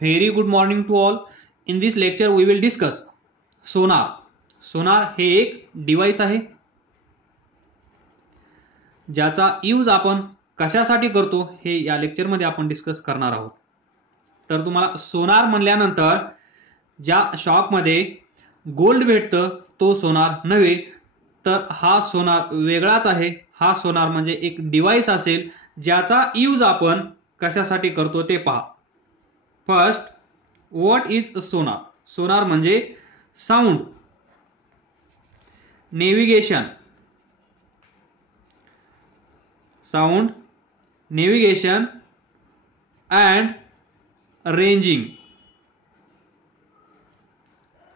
Very good morning to all. In this lecture we will discuss sonar. सोनार हे एक device आहे ज्याचा use आपण कशासाठी करतो हे या लेक्चरमध्ये आपण डिस्कस करणार आहोत. तर तुम्हाला सोनार म्हणल्यानंतर ज्या शॉपमध्ये गोल्ड भेटतं तो सोनार नव्हे, तर हा सोनार वेगळाच आहे. हा सोनार म्हणजे एक डिव्हाइस असेल ज्याचा यूज आपण कशासाठी करतो ते पहा. फर्स्ट, व्हॉट इज सोनार? सोनार म्हणजे sound, navigation, sound, navigation and ranging.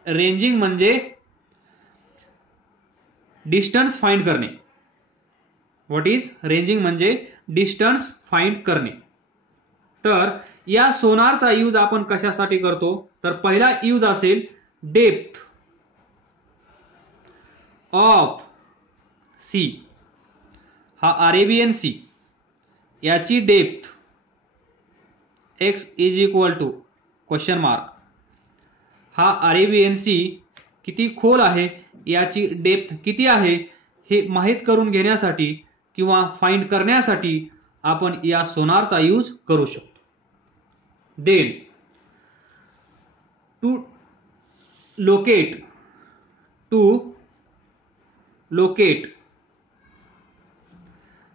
Ranging म्हणजे डिस्टन्स फाइंड करणे. व्हॉट इज रेंजिंग म्हणजे डिस्टन्स फाइंड करणे. तर या सोनारचा यूज आपण कशासाठी करतो? तर पहिला यूज असेल डेप्थ ऑफ सी. हा अरेबियन सी, याची depth x is equal to question mark. हा अरेबियन सी किती खोल आहे, याची डेप्थ किती आहे हे माहित करून घेण्यासाठी किंवा फाइंड करण्यासाठी आपण या सोनारचा यूज करू शकतो. Then to locate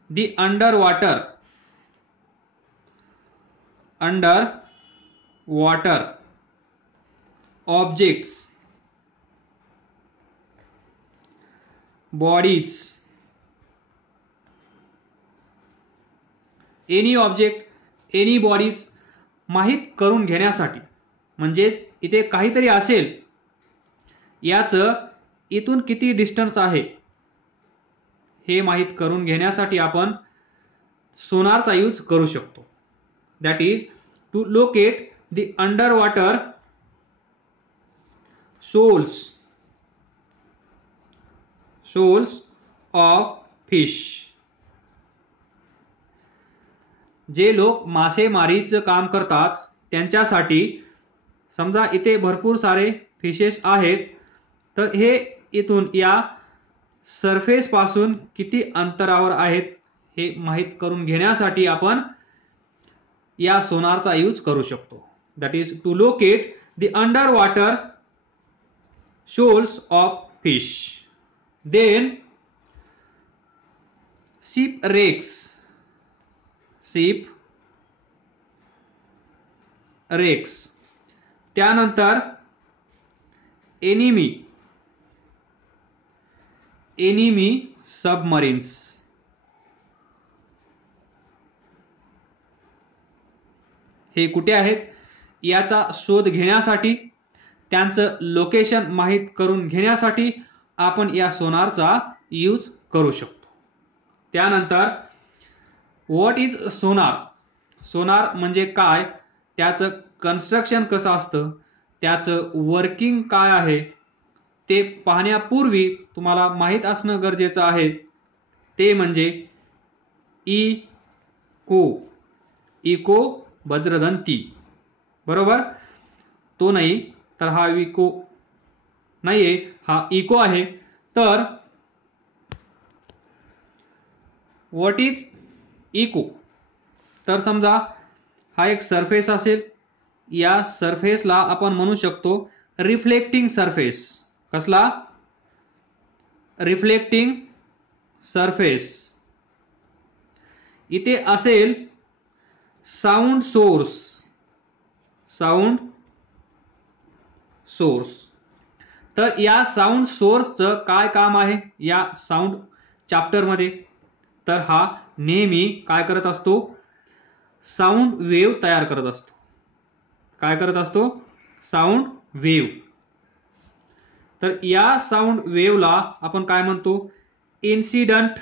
the underwater objects, bodies, any object, any bodies माहित करून घेण्यासाठी. म्हणजे इथे काहीतरी असेल, याचं इथून किती डिस्टन्स आहे हे माहित करून घेण्यासाठी आपण सोनारचा यूज करू शकतो. That is to locate the under water shoals of fish. जे लोक मासेमारीचं काम करतात त्यांच्यासाठी, समजा इथे भरपूर सारे फिशेस आहेत, तर हे इथून या सरफेस पासून किती अंतरावर आहेत हे माहित करून घेण्यासाठी आपण या सोनारचा यूज करू शकतो. That is to locate the under water shoals of fish. Then ship wrecks. त्यानंतर एनिमी सबमरीन्स. हे कुठे आहेत याचा शोध घेण्यासाठी, त्यांचं लोकेशन माहित करून घेण्यासाठी आपण या सोनारचा यूज करू शकतो. त्यानंतर व्हॉट इज सोनार? सोनार म्हणजे काय, त्याचं कन्स्ट्रक्शन कसं असतं, त्याचं वर्किंग काय आहे ते पाहण्यापूर्वी तुम्हाला माहित असणं गरजेचं आहे. ते म्हणजे इको वज्रदंती. बरोबर? तो नाही तर हा इको नाहीये, हा इको आहे. तर व्हॉट इज इको? तर समजा हा एक सरफेस असेल, या सरफेसला आपण म्हणू शकतो रिफ्लेक्टिंग सरफेस. कसला? Reflecting surface. इथे असेल साऊंड सोर्स. तर या साऊंड सोर्सचं काय काम आहे या साऊंड चॅप्टरमध्ये? तर हा नेहमी काय करत असतो? साऊंड वेव्ह तयार करत असतो. काय करत असतो? Sound wave. तर या साऊंड वेव्हला आपण काय म्हणतो? इन्सिडंट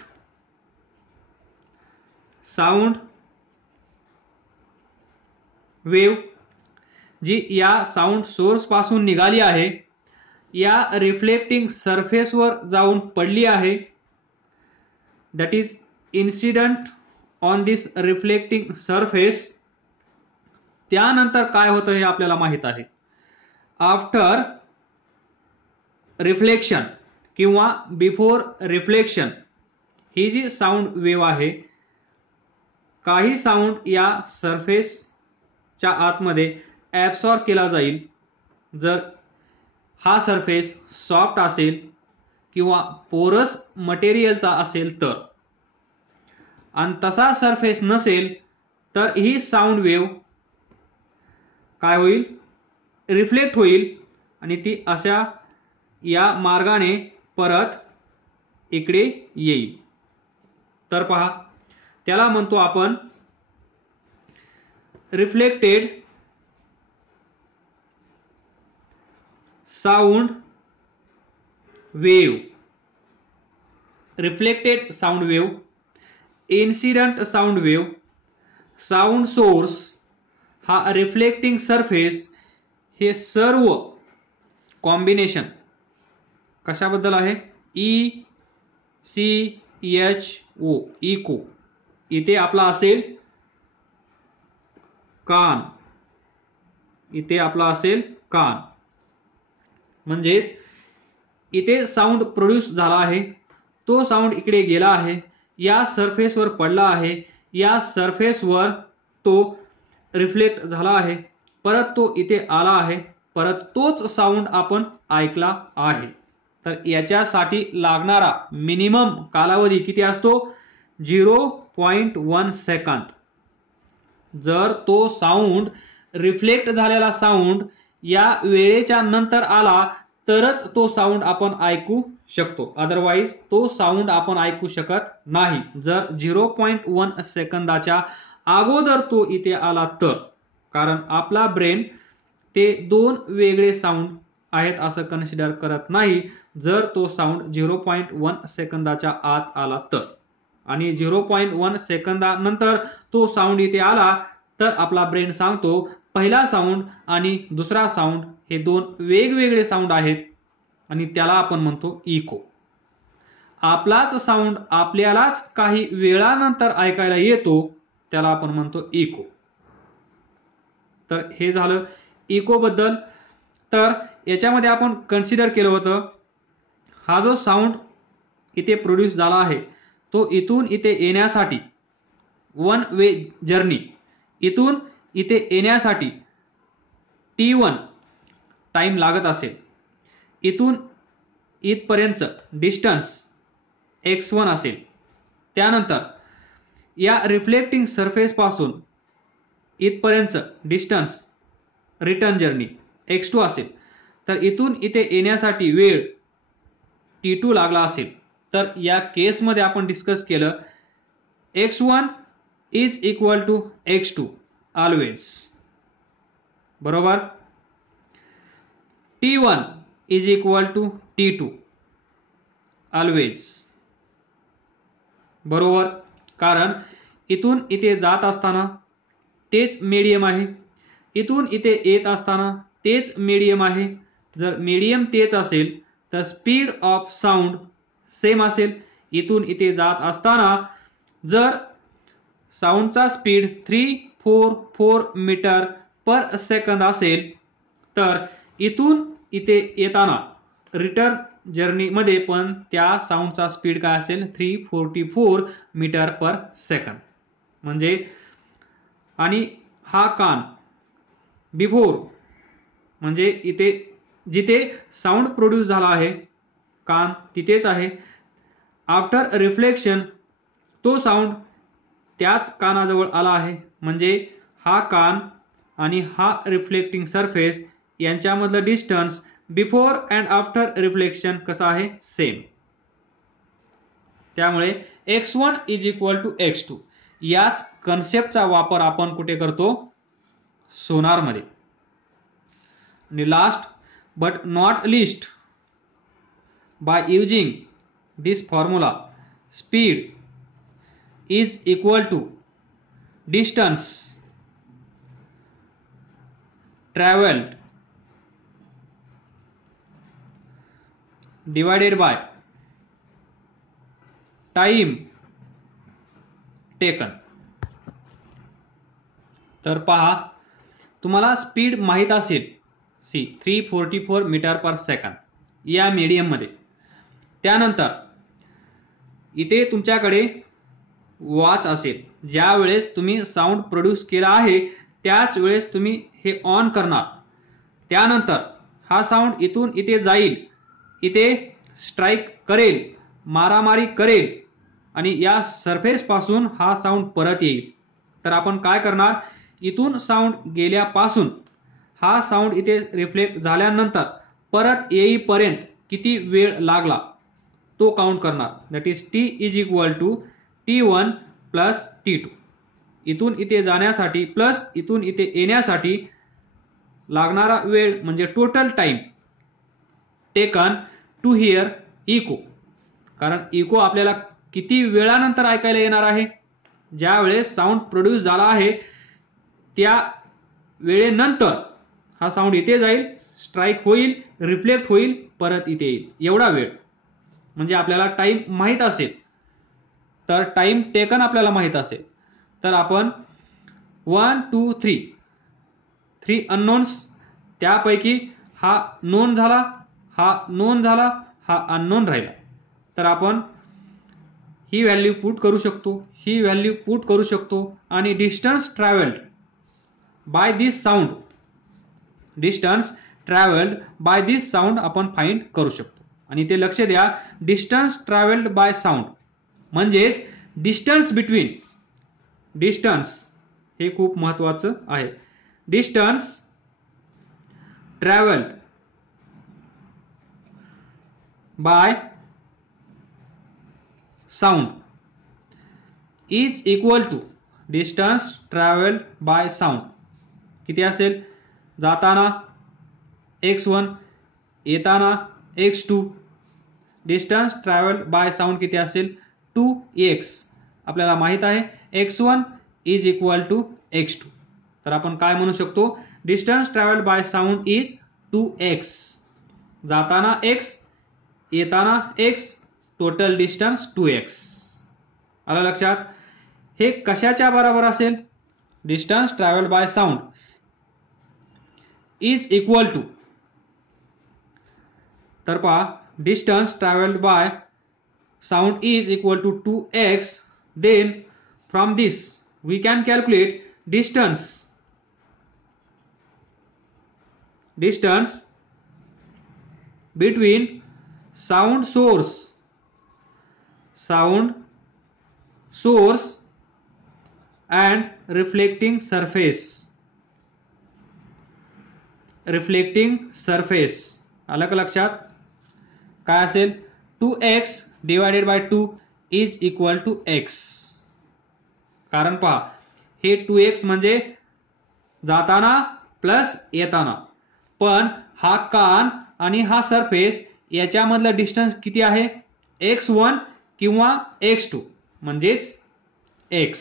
साऊंड वेव्ह, जी या साऊंड सोर्स पासून निघाली आहे, या रिफ्लेक्टिंग सरफेसवर जाऊन पडली आहे. That is incident on this reflecting surface त्यानंतर काय होतं हे आपल्याला माहित आहे. आफ्टर रिफ्लेक्शन किंवा बिफोर रिफ्लेक्शन ही जी साऊंड वेव्ह आहे, काही साऊंड या सरफेसच्या आतमध्ये ॲब्सॉर्ब केला जाईल जर हा सरफेस सॉफ्ट असेल किंवा पोरस मटेरियलचा असेल तर, आणि तसा सरफेस नसेल तर ही साऊंड वेव्ह काय होईल, रिफ्लेक्ट होईल आणि ती अशा या मार्गाने परत इकडे येईल. तर पहा, त्याला म्हणतो आपण reflected sound wave. Reflected sound wave, incident sound wave, sound source, हा रिफ्लेक्टिंग सरफेस, हे सर्व कॉम्बिनेशन कशाबद्दल आहे, ECHO, इको. इथे आपला असेल कान, इथे आपला असेल कान, म्हणजेच इथे साऊंड प्रोड्यूस झाला आहे, तो साऊंड इकडे गेला आहे, या सरफेसवर पडला आहे, या सरफेसवर तो रिफ्लेक्ट झाला आहे, परत तो इथे आला आहे, परत तोच साऊंड आपण ऐकला आहे. तर याच्यासाठी लागणारा मिनिमम कालावधी किती असतो, 0.1 सेकंद. जर तो साऊंड रिफ्लेक्ट झालेला साऊंड या वेळेच्या नंतर आला तरच तो साऊंड आपण ऐकू शकतो, अदरवाईज तो साऊंड आपण ऐकू शकत नाही. जर 0.1 सेकंदाच्या अगोदर तो इथे आला तर, कारण आपला ब्रेन ते दोन वेगळे साऊंड आहेत असं कन्सिडर करत नाही. जर तो साऊंड 0.1 सेकंदाच्या आत आला तर, आणि 0.1 सेकंदानंतर तो साऊंड इथे आला तर आपला ब्रेन सांगतो पहिला साऊंड आणि दुसरा साऊंड हे दोन वेगवेगळे साऊंड आहेत, आणि त्याला आपण म्हणतो इको. आपलाच साऊंड आपल्यालाच काही वेळानंतर ऐकायला येतो, त्याला आपण म्हणतो इको. तर हे झालं इको बद्दल. तर याच्यामध्ये आपण कन्सिडर केलं होतं, हा जो साऊंड इथे प्रोड्यूस झाला आहे तो इथून इथे येण्यासाठी वन वे जर्नी, इथून इथे येण्यासाठी T1 टाइम लागत असेल, इथून इथपर्यंत डिस्टन्स x1 असेल, त्यानंतर या रिफ्लेक्टिंग सरफेस पासून इथपर्यंत डिस्टन्स रिटर्न जर्नी x2 असेल, तर इथून इथे येण्यासाठी वेळ T2 लागला असेल. तर या केसमध्ये आपण डिस्कस केलं x1 is equal to x2 always, बरोबर. T1 is equal to T2 always, बरोबर. कारण इथून इथे जात असताना तेच मीडियम आहे, इथून इथे येत असताना तेच मीडियम आहे. जर मीडियम तेच असेल तर स्पीड ऑफ साऊंड सेम असेल. इथून इथे जात असताना जर साऊंडचा स्पीड 344 मीटर पर सेकंद असेल तर इथून इथे येताना रिटर्न जर्नी मध्ये पण त्या साऊंडचा स्पीड काय असेल, 344 मीटर पर सेकंद. म्हणजे आणि हा कान बिफोर, म्हणजे इथे जिथे साऊंड प्रोड्यूस झाला आहे कान तिथेच आहे. आफ्टर रिफ्लेक्शन तो साऊंड त्याच कानाजवळ आला आहे, म्हणजे हा कान आणि हा रिफ्लेक्टिंग सरफेस यांच्यामधलं distance before and after reflection कसं आहे, सेम. त्यामुळे x1 is equal to x2 याच कन्सेप्टचा वापर आपण कुठे करतो, सोनार मध्ये. आणि last but not list, by using this formula, speed is equal to distance traveled divided by time taken. तर पहा, तुम्हाला स्पीड माहीत असेल सी 344 मीटर पर सेकंद या मीडियममध्ये, त्यानंतर इथे तुमच्याकडे वॉच असेल, ज्या वेळेस तुम्ही साऊंड प्रोड्यूस केला आहे त्याच वेळेस तुम्ही हे ऑन करणार, त्यानंतर हा साऊंड इथून इथे जाईल, इथे स्ट्राईक करेल, मारामारी करेल आणि या सरफेस पासून हा साऊंड परत येईल. तर आपण काय करणार, इथून साऊंड गेल्यापासून हा साऊंड इथे रिफ्लेक्ट झाल्यानंतर परत येईपर्यंत किती वेळ लागला तो काउंट करणार. That is T is equal to T1 plus T2. इथून इथे जाण्यासाठी प्लस इथून इथे येण्यासाठी लागणारा वेळ म्हणजे total time taken to hear echo. कारण इको आपल्याला किती वेळानंतर ऐकायला येणार आहे, ज्या वेळेस साऊंड प्रोड्यूस झाला आहे त्या वेळेनंतर हा साऊंड इथे जाईल, स्ट्राईक होईल, रिफ्लेक्ट होईल, परत इथे येईल, एवढा वेळ. म्हणजे आपल्याला टाइम माहीत असेल, तर टाइम टेकन आपल्याला माहीत असेल, तर आपण 1 2 3 अननोन्स, त्यापैकी हा नोन झाला, हा नोन झाला, हा अननोन राहिला. तर आपण ही व्हॅल्यू पुट करू शकतो, ही व्हॅल्यू पुट करू शकतो आणि distance travelled by this sound, distance travelled by this sound आपण फाइंड करू शकतो. आणि ते लक्ष द्या, डिस्टन्स ट्रॅव्हल्ड बाय साऊंड म्हणजेच डिस्टन्स बिटवीन, डिस्टन्स हे खूप महत्वाचं आहे, distance travelled by sound is equal to distance travelled by sound. किती असेल, जाताना x1, येताना x2, distance travelled by sound किती असेल 2x. आपल्याला माहित आहे x1 is equal to x2. तर आपण काय म्हणू शकतो, distance travelled by sound is 2x. जाताना x, येताना x, टोटल डिस्टन्स 2x. आलं लक्षात. हे कशाच्या बरोबर असेल, distance travelled by sound is equal to, तर पहा distance travelled by sound is equal to 2x, then from this we can calculate distance between sound source and reflecting surface. आलं का लक्षात. काय असेल, 2x divided by 2 is equal to x. कारण पहा हे 2x म्हणजे जाताना प्लस येताना, पण हा कान आणि हा सरफेस याच्यामधलं डिस्टन्स किती आहे, x1 किंवा x2 म्हणजेच x.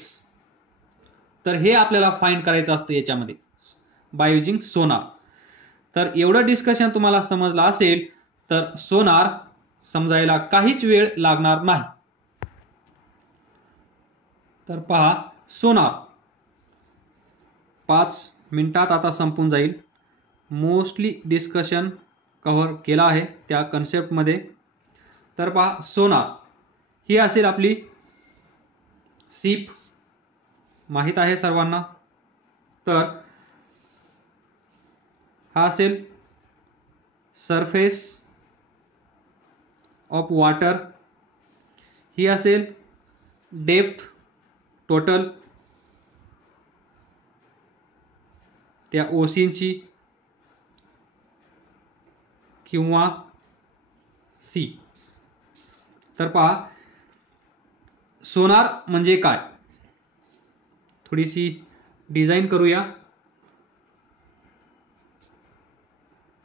तर हे आपल्याला फाइंड करायचं असतं याच्यामध्ये बाय युजिंग सोनार. तर एवढं डिस्कशन तुम्हाला समजलं असेल तर सोनार समजायला काहीच वेळ लागणार नाही. तर पहा सोनार 5 मिनिटात आता संपून जाईल. मोस्टली डिस्कशन कव्हर केला आहे त्या कन्सेप्टमध्ये. तर पहा सोनार ही असेल आपली सीप, माहित आहे सर्वांना. तर हा असेल सरफेस ऑफ वॉटर, ही असेल डेप्थ टोटल त्या ओशीनची किंवा सी. तर पहा सोनार म्हणजे काय, थोडीशी डिझाईन करूया.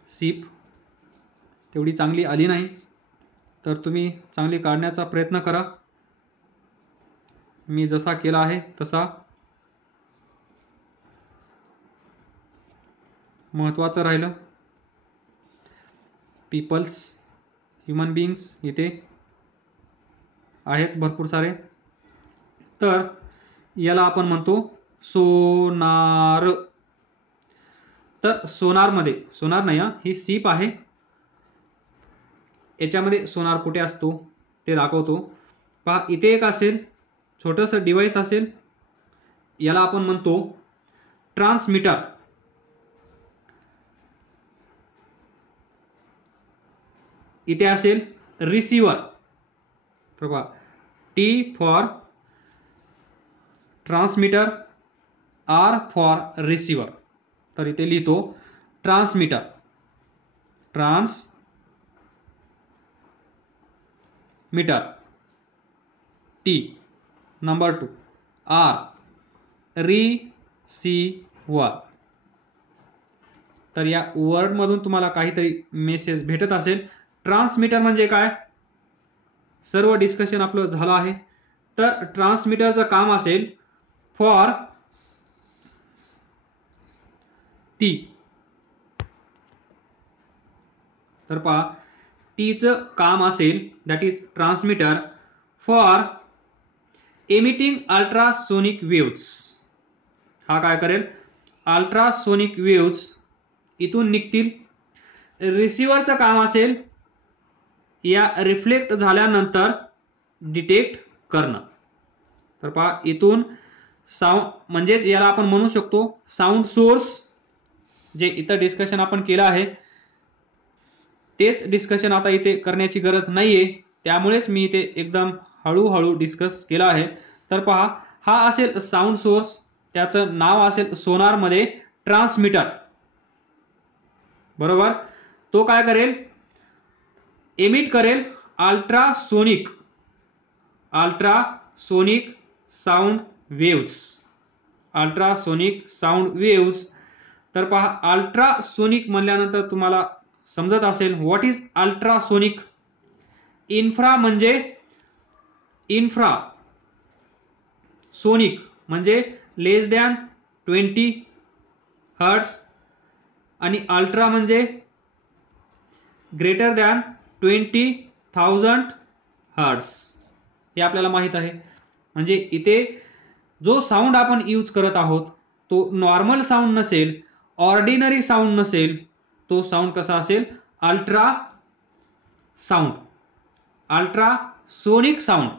सीप तेवढी चांगली आली नाही तर तुम्ही चांगली काढण्याचा प्रयत्न करा. मी जसा केला आहे तसा. महत्त्वाचं राहिलं पीपल्स, ह्युमन बीइंग्स इथे आहेत भरपूर सारे. तर याला आपण म्हणतो सोनार. तर सोनारमध्ये, सोनार नाही ही सीप आहे, याच्यामध्ये सोनार कुठे असतो ते दाखवतो. पहा इथे एक असेल छोटंसं डिव्हाइस असेल, याला आपण म्हणतो ट्रान्समीटर. इथे असेल रिसिव्हर. तर पहा T for transmitter, R for receiver. तर इथे लिहितो transmitter, meter, T number 2, R receiver. तर या वर्ड मधून तुम्हाला काहीतरी मेसेज भेटत असेल. ट्रान्समीटर म्हणजे काय, सर्व डिस्कशन आपलं झालं आहे. तर ट्रान्समीटरचं काम असेल फॉर टी. तर पहा टीचं काम असेल that is transmitter for emitting ultrasonic waves. हा काय करेल, अल्ट्रासोनिक वेव्स इथून निघतील. रिसिव्हरचं काम असेल या रिफ्लेक्ट झाल्यानंतर डिटेक्ट करणं. तर पहा इथून साऊंड म्हणजेच याला आपण म्हणू शकतो साऊंड सोर्स. जे इथं डिस्कशन आपण केलं आहे तेच डिस्कशन आता इथे करण्याची गरज नाहीये, त्यामुळेच मी इथे एकदम हळूहळू डिस्कस केला आहे. तर पहा हा असेल साऊंड सोर्स, त्याचं नाव असेल सोनार मध्ये ट्रान्समीटर. बरोबर, तो काय करेल, एमिट करेल ultrasonic sound waves, ultrasonic sound waves. तर पहा अल्ट्रासोनिक म्हणल्यानंतर तुम्हाला समजत असेल व्हॉट इज अल्ट्रासोनिक. इन्फ्रा म्हणजे इन्फ्रा, सोनिक म्हणजे लेस दॅन 20 हर्ट्ज, आणि अल्ट्रा म्हणजे ग्रेटर दॅन 20,000 हर्ट्ज. हे आपल्याला माहित आहे. म्हणजे इथे जो साऊंड आपण यूज करत आहोत तो नॉर्मल साऊंड नसेल, ऑर्डिनरी साऊंड नसेल, तो साऊंड कसा असेल, अल्ट्रा साऊंड, अल्ट्रासोनिक साऊंड.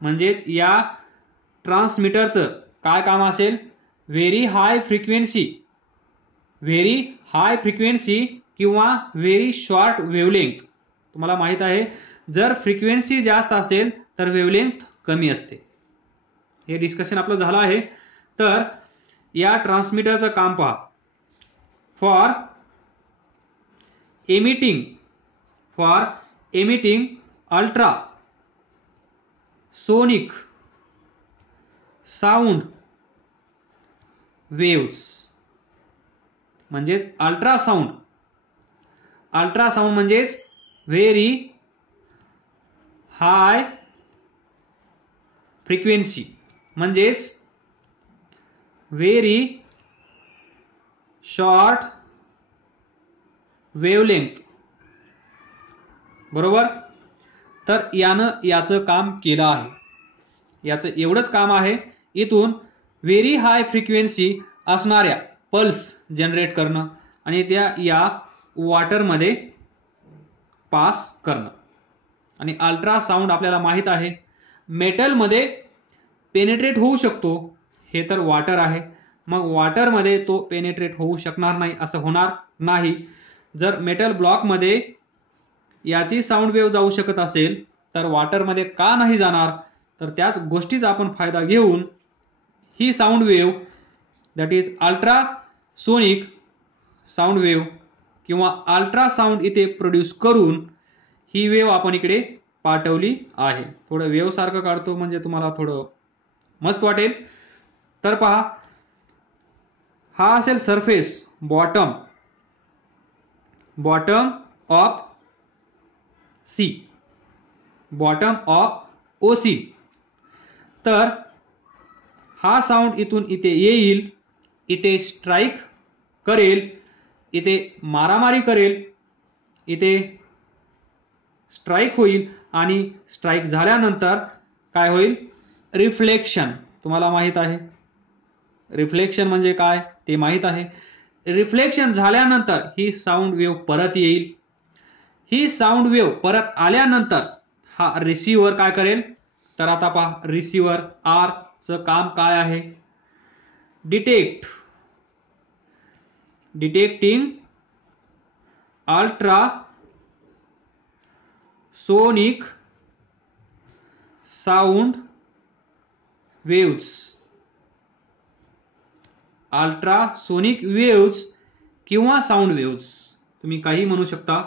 म्हणजेच या ट्रान्समीटरचं काय काम असेल, व्हेरी हाय फ्रिक्वेन्सी किंवा व्हेरी शॉर्ट वेवलेंथ. तुम्हाला माहित आहे जर फ्रिक्वेन्सी जास्त असेल तर वेवलेंथ कमी असते. हे डिस्कशन आपलं झालं आहे. तर या ट्रान्समीटरचं काम पहा, for emitting ultra sonic sound waves. म्हणजेच अल्ट्रासाऊंड म्हणजेच व्हेरी हाय फ्रिक्वेन्सी म्हणजेच व्हेरी शॉर्ट वेवलेंथ. बरोबर, तर यानं याचं काम केलं आहे. याचं एवढंच काम आहे, इथून व्हेरी हाय फ्रिक्वेन्सी असणाऱ्या पल्स जनरेट करणं आणि त्या या वॉटरमध्ये पास करणं. आणि अल्ट्रासाऊंड आपल्याला माहित आहे मेटलमध्ये पेनिट्रेट होऊ शकतो, हे तर वॉटर आहे. मग वॉटरमध्ये तो पेनिट्रेट होऊ शकणार नाही, असं होणार नाही. जर मेटल ब्लॉकमध्ये याची साऊंड वेव्ह जाऊ शकत असेल तर वॉटरमध्ये का नाही जाणार. तर त्याच गोष्टीचा आपण फायदा घेऊन ही sound wave that is ultrasonic sound wave किंवा अल्ट्रासाऊंड इथे प्रोड्यूस करून ही वेव्ह आपण इकडे पाठवली आहे. थोडं वेव्ह सारखं काढतो म्हणजे तुम्हाला थोडं मस्त वाटेल. तर पहा हा असेल surface, bottom of sea, bottom of ocean. तर हा साऊंड इथून इथे येईल, इथे स्ट्राईक करेल, इथे मारामारी करेल, इथे स्ट्राईक होईल आणि स्ट्राईक झाल्यानंतर काय होईल, रिफ्लेक्शन. तुम्हाला माहित आहे रिफ्लेक्शन म्हणजे काय ते माहित आहे. रिफ्लेक्शन झाल्यानंतर ही साऊंड वेव्ह परत येईल. ही साऊंड वेव्ह परत आल्यानंतर हा रिसिव्हर काय करेल, तर आता पहा रिसिव्हर आर चं काम काय आहे, detecting ultra sonic sound waves. Ultrasonic waves किंवा साऊंड वेव्स, तुम्ही काही म्हणू शकता,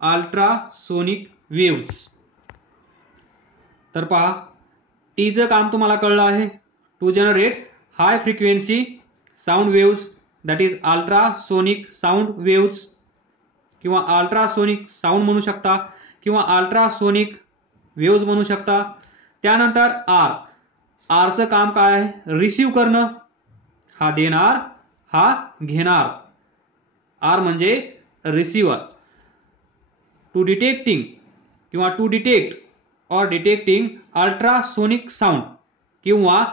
अल्ट्रासोनिक वेव्स. तर पहा टीचं काम तुम्हाला कळलं आहे, to generate high frequency sound waves, that is ultrasonic sound waves किंवा अल्ट्रासोनिक साऊंड म्हणू शकता किंवा अल्ट्रासोनिक वेव्स म्हणू शकता. त्यानंतर आरचं काम काय आहे, रिसीव्ह करणं, हा देणार हा घेणार. आर म्हणजे रिसिव्हर. टू डिटेक्ट और डिटेक्टिंग अल्ट्रासोनिक साऊंड किंवा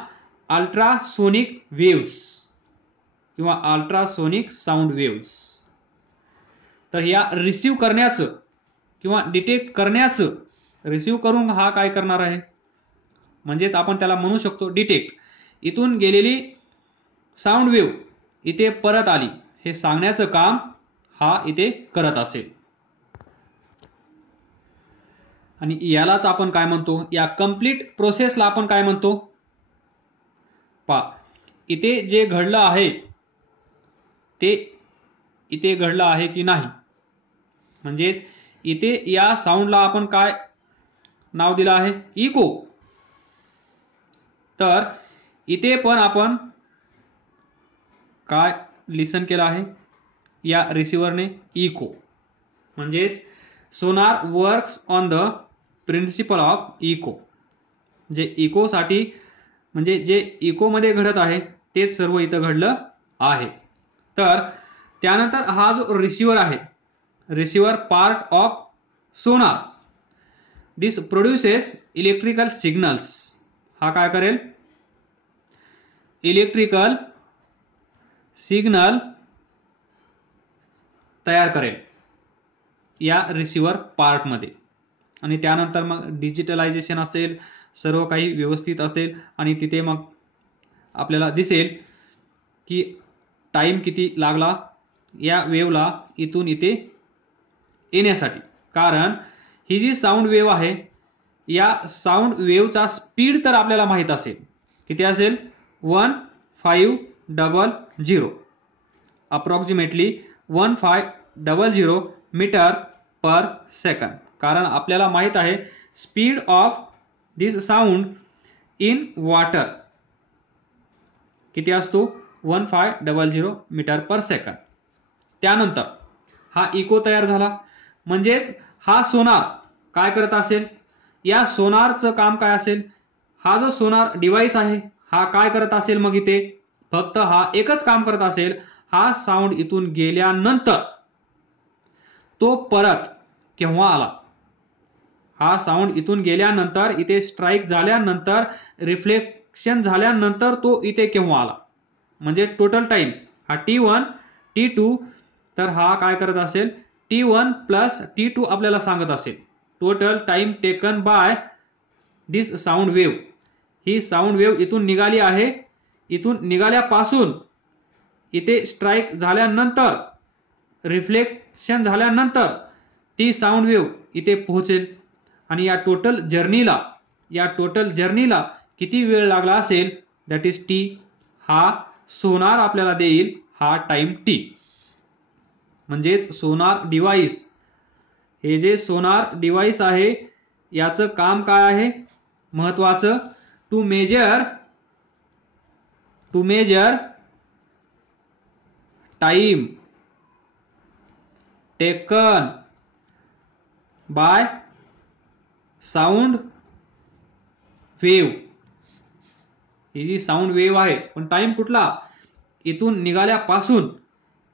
अल्ट्रासोनिक वेव्स किंवा अल्ट्रासोनिक साऊंड वेव्स. तर या रिसीव्ह करण्याचं किंवा डिटेक्ट करण्याचं, रिसीव्ह करून हा काय करणार आहे, म्हणजेच आपण त्याला म्हणू शकतो डिटेक्ट. इथून गेलेली साऊंड वेव्ह इथे परत आली हे सांगण्याचं काम हा इथे करत असेल. आणि यालाच आपण काय म्हणतो, या कंप्लीट प्रोसेसला आपण काय म्हणतो, पहा इथे जे घडलं आहे ते इथे घडलं आहे की नाही, म्हणजेच इथे या साऊंडला आपण काय नाव दिलं आहे, इको. तर इथे पण आपण काय लिसन केलं आहे या रिसिव्हरने, इको. म्हणजेच sonar works on the principle of echo. जे इकोसाठी म्हणजे जे इकोमध्ये घडत आहे तेच सर्व इथं घडलं आहे. तर त्यानंतर हा जो रिसिव्हर आहे, receiver part of Sonar, this produces electrical signals. हा काय करेल, इलेक्ट्रिकल सिग्नल तयार करेल या रिसिव्हर पार्टमध्ये. आणि त्यानंतर मग डिजिटलायझेशन असेल, सर्व काही व्यवस्थित असेल आणि तिथे मग आपल्याला दिसेल की टाइम किती लागला या वेव्हला इथून इथे येण्यासाठी. कारण ही जी साऊंड वेव्ह आहे या साऊंड वेव्हचा स्पीड तर आपल्याला माहित असेल, किती असेल, 1500 अप्रॉक्सिमेटली 1500 मीटर पर सेकंड. कारण आपल्याला माहित आहे speed of this sound in water किती असतो, 1500 मीटर पर सेकंड. त्यानंतर हा इको तयार झाला, म्हणजेच हा सोनार काय करत असेल, या सोनारचं काम काय असेल, हा जो सोनार डिव्हाइस आहे हा काय करत असेल, मग इथे फक्त हा एकच काम करत असेल, हा साऊंड इथून गेल्यानंतर तो परत केव्हा आला, हा साऊंड इथून गेल्यानंतर इथे स्ट्राईक झाल्यानंतर रिफ्लेक्शन झाल्यानंतर तो इथे केव्हा आला, म्हणजे टोटल टाइम हा T1 T2. तर हा काय करत असेल, T1 प्लस T2 आपल्याला सांगत असेल total time taken bye this sound wave. He sound wave इथून निघाली आहे, इथून निघाल्यापासून इथे स्ट्राईक झाल्यानंतर रिफ्लेक्शन झाल्यानंतर ती साऊंड वेव्ह इथे पोहोचेल. आणि या टोटल जर्नीला किती वेळ लागला असेल, दॅट इज टी. हा सोनार आपल्याला देईल हा टाइम टी. म्हणजेच सोनार डिव्हाइस, हे जे सोनार डिव्हाइस आहे याचं काम काय आहे महत्वाचं, to measure time taken by sound wave. ही जी साऊंड वेव्ह आहे, पण टाइम कुठला, इथून निघाल्यापासून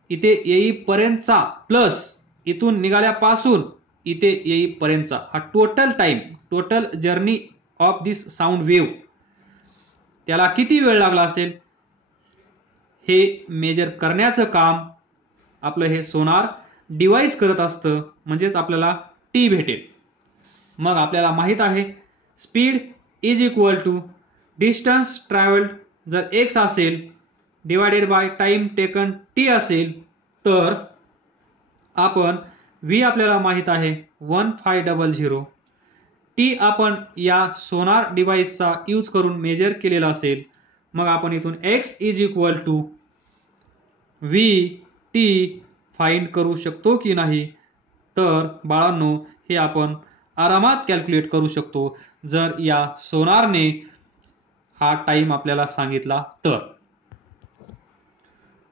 इथे येईपर्यंतचा प्लस इथून निघाल्यापासून इथे येईपर्यंतचा हा total time, total journey of this sound wave, त्याला किती वेळ लागला असेल हे मेजर करण्याचं काम आपलं हे सोनार डिवाइस करत असतं, म्हणजेच आपल्याला टी भेटेल. मग आपल्याला माहित आहे speed is equal to distance travelled जर x असेल divided by time taken t असेल, तर आपण v आपल्याला माहित आहे 1500. टी आपण या सोनार डिव्हाइसचा यूज करून मेजर केलेला असेल. मग आपण इथून x is equal to v t find करू शकतो की नाही? तर बाळांनो, हे आपण आरामात कॅल्क्युलेट करू शकतो जर या सोनारने हा टाइम आपल्याला सांगितला तर.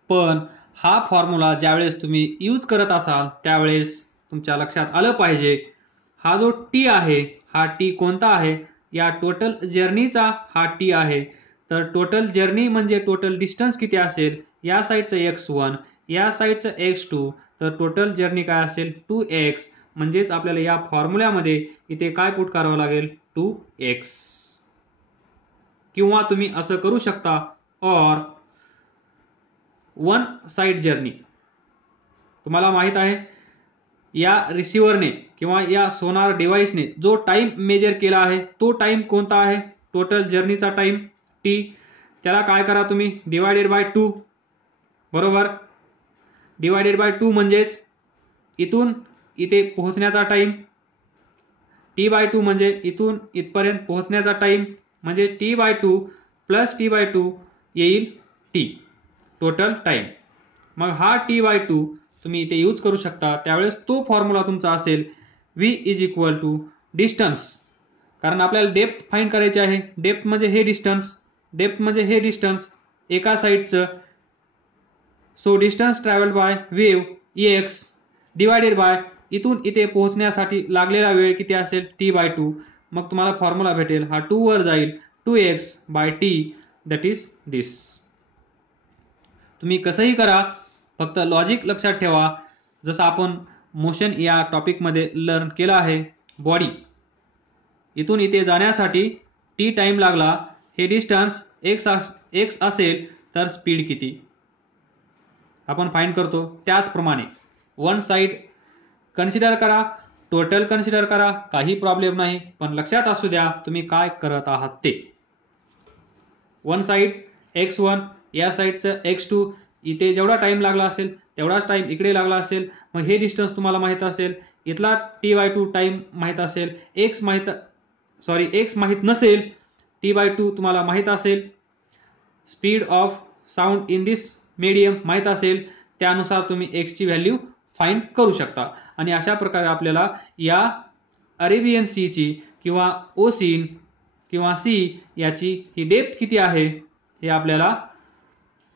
पण हा फॉर्म्युला ज्यावेळेस तुम्ही यूज करत असाल त्यावेळेस तुमच्या लक्षात आलं पाहिजे हा जो टी आहे हा टी कोणता आहे? या टोटल जर्नीचा हा टी आहे. तर टोटल जर्नी म्हणजे टोटल डिस्टन्स किती असेल? या साईडचं x1 या साईडचं x2, तर टोटल जर्नी काय असेल 2x. म्हणजेच आपल्याला या फॉर्म्युल्यामध्ये इथे काय पुट करावं लागेल 2x. किंवा तुम्ही असं करू शकता और वन साइड जर्नी. तुम्हाला माहित आहे या रिसिव्हरने किंवा या सोनार डिव्हाइसने जो टाइम मेजर केला आहे तो टाइम कोणता आहे? टोटल जर्नीचा टाइम t. त्याला काय करा तुम्ही डिवायडेड बाय 2. बरोबर, डिवायडेड बाय 2 म्हणजेच इथून इथे पोहोचण्याचा टाइम. t/2 म्हणजे इथून इथपर्यंत पोहोचण्याचा टाइम, म्हणजे t/2 प्लस t/2 येईल t टोटल टाइम. मग हा t/2 तुम्ही इथे यूज करू शकता. त्यावेळेस तो फॉर्म्युला तुमचा असेल v is equal to distance. कारण आपल्याला डेप्थ फाइंड करायची आहे. डेप्थ म्हणजे हे डिस्टन्स, डेप्थ म्हणजे हे डिस्टन्स एका साईडचं. So distance travelled by wave ex divided by इथून इथे पोहोचण्यासाठी लागलेला वेळ किती असेल t/2. मग तुम्हाला फॉर्म्युला भेटेल हा 2 वर जाईल 2x by t that is this. तुम्ही कसंही करा, फक्त लॉजिक लक्षात ठेवा. जसं आपण मोशन या टॉपिकमध्ये लर्न केलं आहे, बॉडी इथून इथे जाण्यासाठी t टाइम लागला. हे डिस्टन्स x असेल तर स्पीड किती आपण फाइंड करतो. त्याचप्रमाणे वन साइड कन्सिडर करा, टोटल कन्सिडर करा, काही प्रॉब्लेम नाही. पण लक्षात असू द्या तुम्ही काय करत आहात ते. वन साइड x1 या साईडचं x2, इथे जेवढा टाइम लागला असेल तेवढाच टाइम इकडे लागला असेल. मग हे डिस्टन्स तुम्हाला माहित असेल, इथला t/2 टाइम माहित असेल, x माहित नसेल, t/2 तुम्हाला माहित असेल, speed of sound in this medium माहित असेल. त्यानुसार तुम्ही x ची व्हॅल्यू फाइंड करू शकता. आणि अशा प्रकारे आपल्याला या अरेबियन सीची किंवा ओसीन किंवा सी याची ही डेप्थ किती आहे हे आपल्याला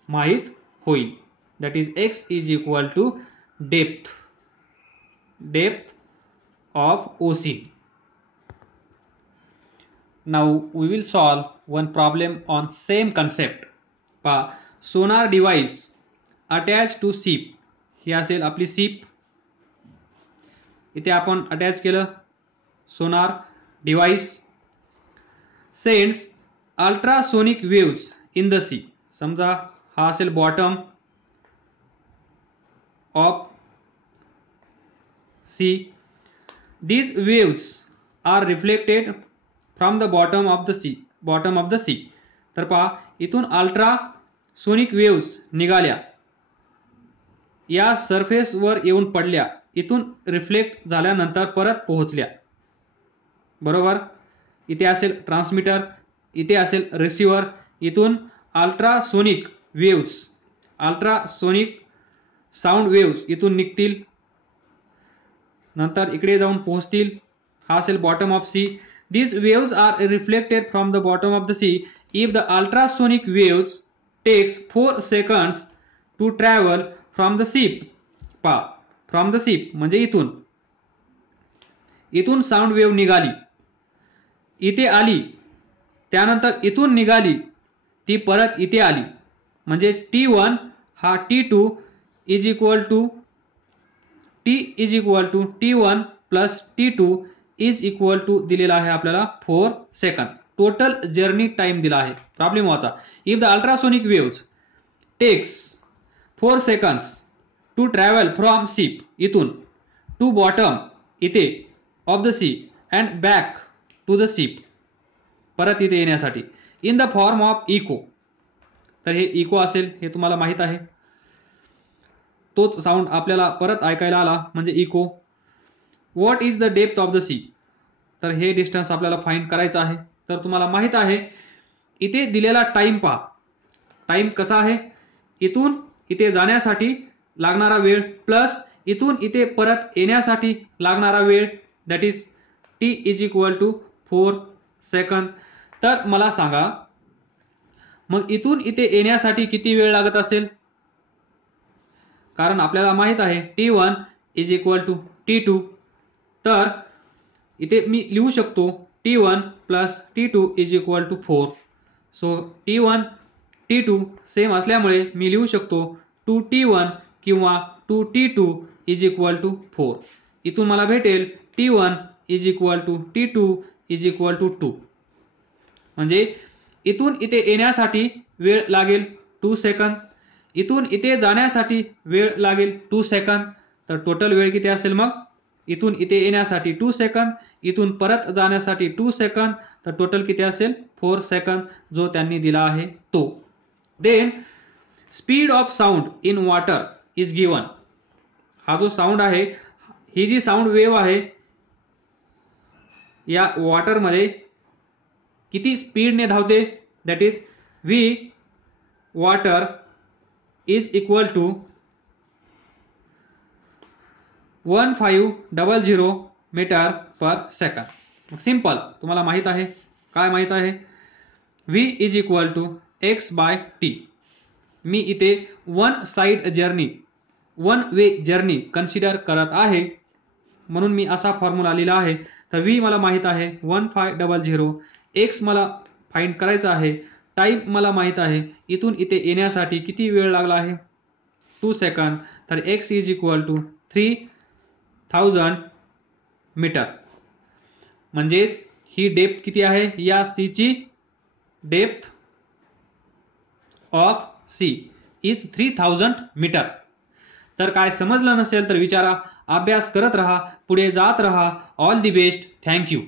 माहित होईल. That is x is equal to depth of ocean. Now we will solve one problem on same concept. पहा, सोनार डिव्हाइस अटॅच टू सीप. ही असेल आपली सीप. इथे आपण अटॅच केलं sonar device. Sends ultrasonic waves in the sea. समजा हा असेल bottom of sea. These waves are reflected from the bottom of the sea. तर पहा इथून अल्ट्रा सोनिक वेव्स निघाल्या, या सरफेसवर येऊन पडल्या, इथून रिफ्लेक्ट झाल्यानंतर परत पोहोचल्या. बरोबर, इथे असेल ट्रान्समीटर, इथे असेल रिसिव्हर. इथून ultrasonic waves, ultrasonic sound waves इथून निघतील, नंतर इकडे जाऊन पोहोचतील. हा असेल bottom of sea. These waves are reflected from the bottom of the sea. If the ultrasonic waves takes 4 seconds to travel from the ship. From the ship म्हणजे इथून साऊंड वेव्ह निघाली, इथे आली, त्यानंतर इथून निघाली, ती परत इथे आली. म्हणजे T1 हा T2 is equal to T1 plus T2 is equal to दिलेला आहे आपल्याला 4 सेकंद. टोटल जर्नी टाइम दिला आहे. प्रॉब्लेम वाचा. If the ultrasonic waves takes 4 seconds to travel from ship इथून टू बॉटम इथे of the sea and back to the ship परत इथे येण्यासाठी in the form of echo. तर हे इको असेल हे तुम्हाला माहित आहे. तोच साऊंड आपल्याला परत ऐकायला आला म्हणजे echo. What is the depth of the sea. तर हे डिस्टन्स आपल्याला फाइंड करायचं आहे. तर तुम्हाला माहित आहे इथे दिलेला टाइम पहा. टाइम कसा आहे इथून इथे जाण्यासाठी लागणारा वेळ प्लस इथून इथे परत येण्यासाठी लागणारा वेळ that is t is equal to 4 second. तर मला सांगा मग इथून इथे येण्यासाठी किती वेळ लागत असेल. कारण आपल्याला माहित आहे t1 is equal to t2. तर इथे मी लिहू शकतो t1 plus t2 is equal to 4. So t1 t2 same असल्यामुळे मी लिहू शकतो 2t1 किंवा 2t2 इज इक्वल टू 4. इथून मला भेटेल t1 is equal to t2 is equal to 2. म्हणजे इथून इथे येण्यासाठी वेळ लागेल 2 सेकंद. इथून इथे जाण्यासाठी वेळ लागेल 2 सेकंद. तर टोटल वेळ किती असेल मग इथून इथे येण्यासाठी 2 सेकंद इथून परत जाण्यासाठी 2 सेकंद. तर टोटल किती असेल 4 सेकंद जो त्यांनी दिला आहे तो. Then speed of sound in water is given. हा जो साऊंड आहे ही जी साऊंड वेव्ह आहे या वॉटरमध्ये किती स्पीडने धावते that is V water is equal to 1500 metre per second. Simple तुम्हाला माहित आहे काय माहित आहे v is equal to x by t. मी इथे one side journey one way journey consider करत आहे म्हणून मी असा फॉर्म्युला लिहिला आहे. तर v मला माहित आहे 1500. x मला फाइंड करायचा आहे. टाइम मला माहित आहे इथून इथे येण्यासाठी किती वेळ लागला आहे 2 सेकंद. तर x is equal to 3000 metre. म्हणजेच ही डेप्थ किती आहे या सी ची depth of sea is 3000 metre. तर काय समजलं नसेल तर विचारा. अभ्यास करत रहा पुढे जात रहा. All the best. Thank you.